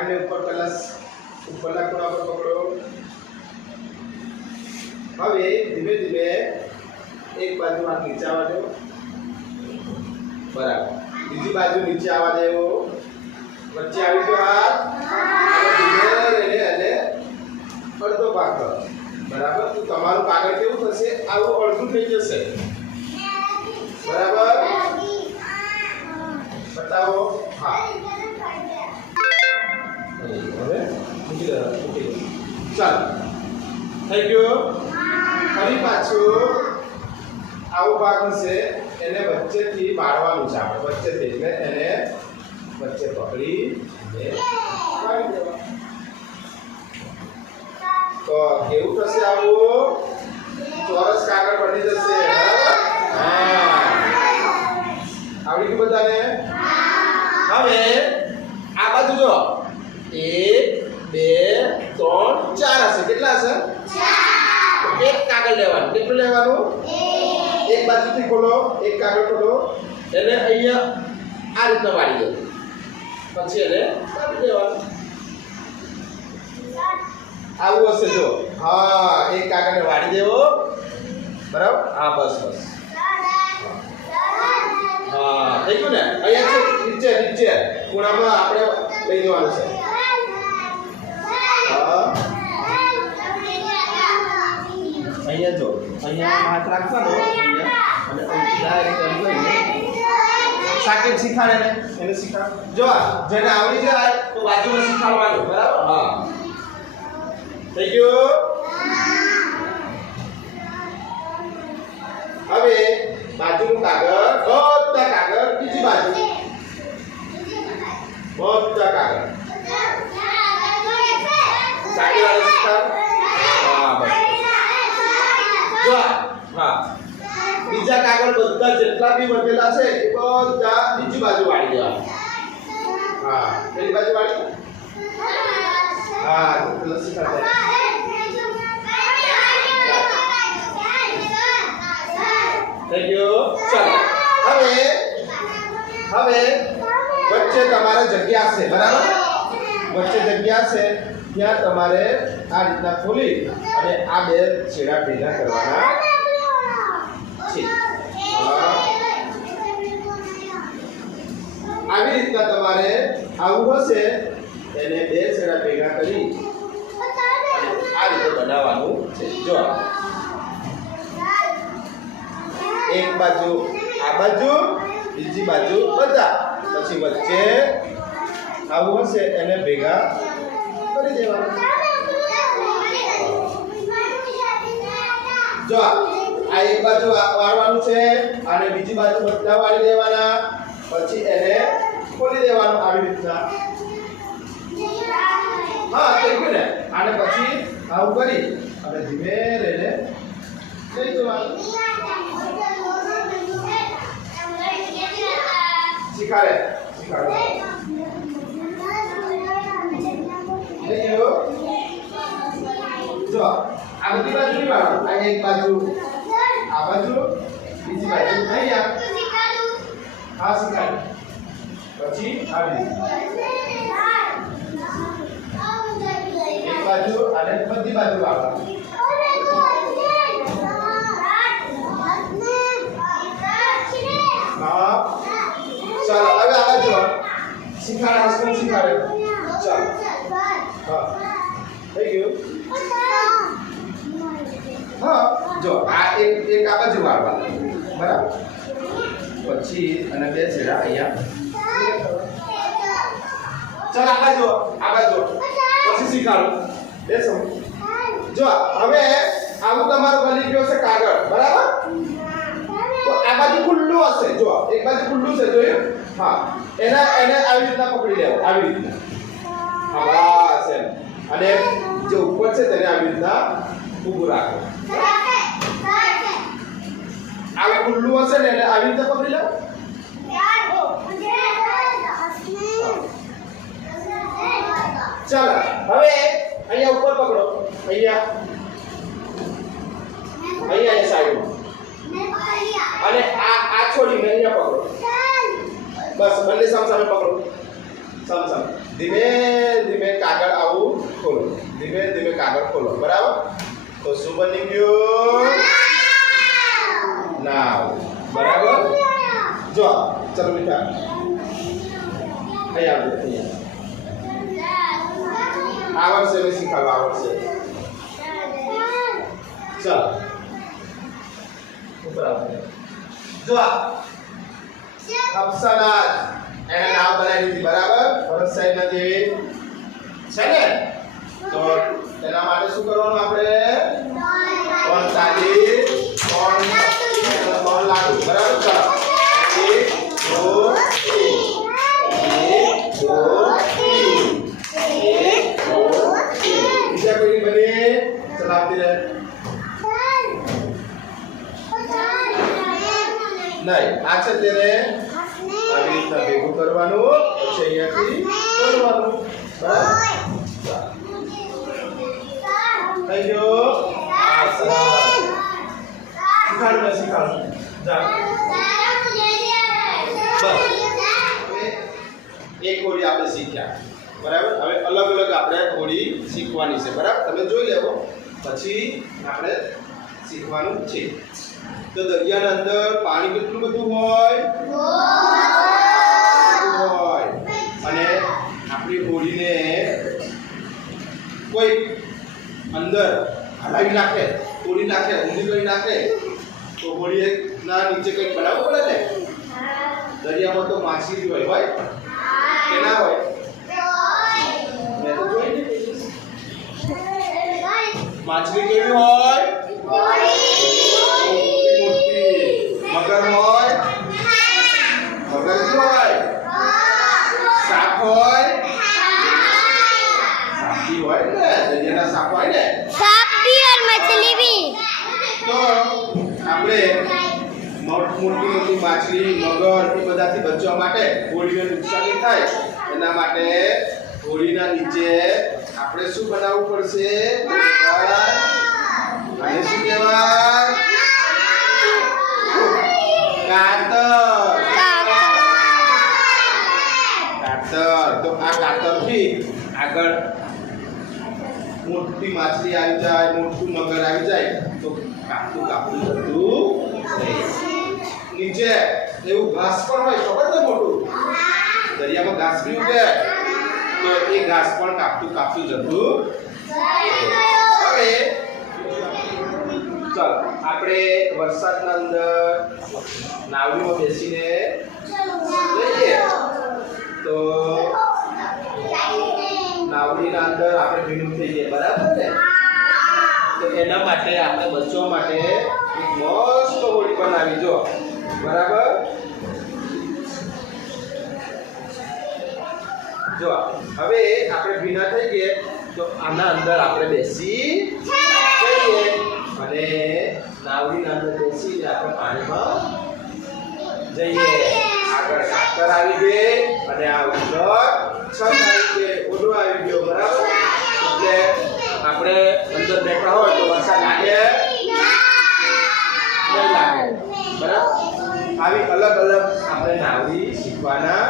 કાગળને ઉપર પહેલા ઉપરના ખૂણા પર પકડો. હવે ધીમે ધીમે એક બાજુ હાથ નીચે આવવા દો. બરાબર. બીજી બાજુ નીચે આવવા દેવો. વચ્ચે આવી ગયો હાથ. ધીમે રહીને અને અડધો ભાગ કરો. બરાબર. તો તમારું કાગળ કેવું થશે? આવું અડધું થઈ જશે. બરાબર. બતાવો. હા. હવે મૂકી દો. ચાલો. થઈ ગયો. ફરી પાછું આવો ભાગ હશે એને વચ્ચેથી વાળવાનું છે. આપણે વચ્ચેથી એટલે એને વચ્ચે પકડી અને વાળી દેવાનું. તો કેવું થશે? આવું ચોરસ કાગળ બની જશે. હા, આવડી ગયું બધાને? હવે આ બાજુ જો 1 2 3 4 હશે. કેટલા હશે? 4. એક કાગળ લેવાનું. કેટલું લેવાનું? એક બાજુથી ખોલો. એક કાગળ ખોલો. એને અહીંયા આ રીતના વાળી દો. પછી એને કાપી દેવાનું. આવું હશે જો. હા, એક કાગળને વાળી દેવો. બરાબર. હા, બસ બસ. હા, થઈ ગયું ને? અહીંયા નીચે નીચે ખૂણામાં આપણે લઈ જવાનું છે. હા, અહીંયા જો. અહીંયા હાથ રાખવાનો. અહીંયા અને ડાયરેક્ટ એમ લઈને સાકેત શીખાડે ને એને શીખાડ. જો જેને આવડી જાય તો બાજુમાં શીખાડવાનું. બરાબર. હા, થઈ ગયું. હવે બાજુનું કાગળ, બધા કાગળ બીજી બાજુ. બધા કાગળ સાડી વાળા શીખાડ. હા, બસ. જો હા, બીજા કાગળ બધા જેટલા બી વધેલા છે એ બધા બીજી બાજુ વાળી દેવાના. હા, પેલી બાજુ વાળી. હા, તો પેલા શીખાડ. થઈ ગયો. ચાલો. હવે વચ્ચે તમારે જગ્યા છે. બરાબર. વચ્ચે જગ્યા છે ત્યાં તમારે આ રીતના ખોલી અને આ બે છેડા ભેગા કરવાના છે. આવી રીતના તમારે આવું હશે એને બે છેડા ભેગા કરી આ રીતે બનાવવાનું છે. જો એક બાજુ આ બાજુ, બીજી બાજુ બધા. પછી વચ્ચે આવું હશે એને ભેગા કરી દેવાનું. જો આ એક બાજુ વાળવાનું છે અને બીજી બાજુ બધા વાળી દેવાના. પછી એને ખોલી દેવાનું આવી રીતના. હા, થઈ ગયું ને? અને પછી આવું કરી અને ધીમે રહીને લઈ જવાનું. શીખાડે. જો આ બધી બાજુ નહીં વાળવાનું. આ એક બાજુ, આ બાજુ, બીજી બાજુ અહીંયા. હા, શીખાડે. પછી આવી એક બાજુ અને બધી બાજુ વાળવાનું. હા, ચાલો. હવે આ બાજુ શીખાડે. હસબન્ડ શીખાડે. ચાલો. હા, થઈ ગયું. હા, જો આ એક આ બાજુ વાળવાનું. બરાબર. પછી અને બે છેડા અહીંયા. ચાલ આ બાજુ પછી શીખાડો. બેસો. જો હવે આવું તમારું બની ગયો છે કાગળ. બરાબર. તો આ બાજુ ખુલ્લું હશે. જો એક બાજુ ખુલ્લું છે. જોયું? હા, એને આવી રીતના પકડી લેવો. આવી રીતના. હા, બસ એમ. અને જે ઉપર છે તેને આવી રીતના ઊભું રાખો. આ ખુલ્લું હશે ને એટલે આવી રીતે પકડી લેવો. ચાલો. હવે અહીંયા ઉપર પકડો. અહીંયા સાઈડમાં અને આ છોડીને અહીંયા પકડો. બસ બંને સામે પકડો. સમ ધીમે ધીમે કાગળ આવું ખોલો, ધીમે ધીમે કાગળ ખોલો, બરાબર. તો શું બની ગયું? નાવ. બરાબર. જો ચલો બેટા અહીંયા આવજો, અહીંયા આવડશે ને શીખવા આવડશે. ચલો ઉપર આવજો. જો અપ્સરાજ એને નાવ બનાવી દીધી, બરાબર. ફરજ સાઈડ નથી છે ને, તો તેના માટે શું કરવાનું આપણે? કોણ તાલી કોણ લાડુ, બરાબર. ચાલો 1 2 3 બીજા કોઈ બને ચલાવતી રહે નહીં. આ છે તેને આવી રીતના ભેગું કરવાનું, પછી અહીંયાથી કરવાનું, બરાબર. થઈ ગયો. શીખાડું જા. બસ એક હોડી આપણે શીખ્યા, બરાબર. હવે અલગ અલગ આપણે હોડી શીખવાની છે, બરાબર. તમે જોઈ લેવો, પછી આપણે શીખવાનું છે. તો દરિયાના અંદર પાણી કેટલું બધું હોય? અને આપણી હોડીને કોઈ અંદર હલાવી નાખે, તોડી નાખે, ઊંધી કરી નાખે, તો હોડીના નીચે કંઈક બનાવવું પડે ને. દરિયામાં તો માછલી હોય કે ના હોય? મેં તો જોઈ નથી. માછલી કેવી હોય? મોટી. મગર હોય? મગર શું હોય? સાપ હોય? સાપી હોય ને, દરિયાના સાપ હોય ને. સાપ भी और मछली भी. તો આપણે મોટી માછલી, મગર એ બધાથી બચવા માટે, હોડીને નુકસાન થાય એના માટે હોડીના નીચે આપણે શું બનાવવું પડશે? આને શું કહેવાય? કાતર. તો આ કાતરથી આગળ મોટી માછલી આવી જાય, મોટું મગર આવી જાય તો કાપતું જતું નીચે. એવું ઘાસ પણ હોય, ખબર છે? મોટું દરિયામાં ઘાસ બી ઉગે, તો એ ઘાસ પણ કાપતું જતું. હવે ચાલ આપણે વરસાદના અંદર નાવડીમાં બેસીને જઈએ, તો નાવડીના અંદર આપણે ભીનું થઈ જઈએ, બરાબર ને. તો એના માટે આપણે બચવા માટે એક મસ્ત હોડી બનાવી, જો, બરાબર. જો હવે આપણે ભીના થઈ ગયા, તો આના અંદર આપણે બેસી જઈએ અને નાવડીના અંદર બેસીને આપણે પાણીમાં જઈએ. આગળ કાતર આવી ગઈ અને આ ઉપર છત આવી ગઈ, ઓઢો આવી ગયો, બરાબર. એટલે આપણે અંદર બેઠા હોય તો વરસાદ લાગે નહીં લાગે, બરાબર. આવી અલગ અલગ આપણે નાવડી શીખવાના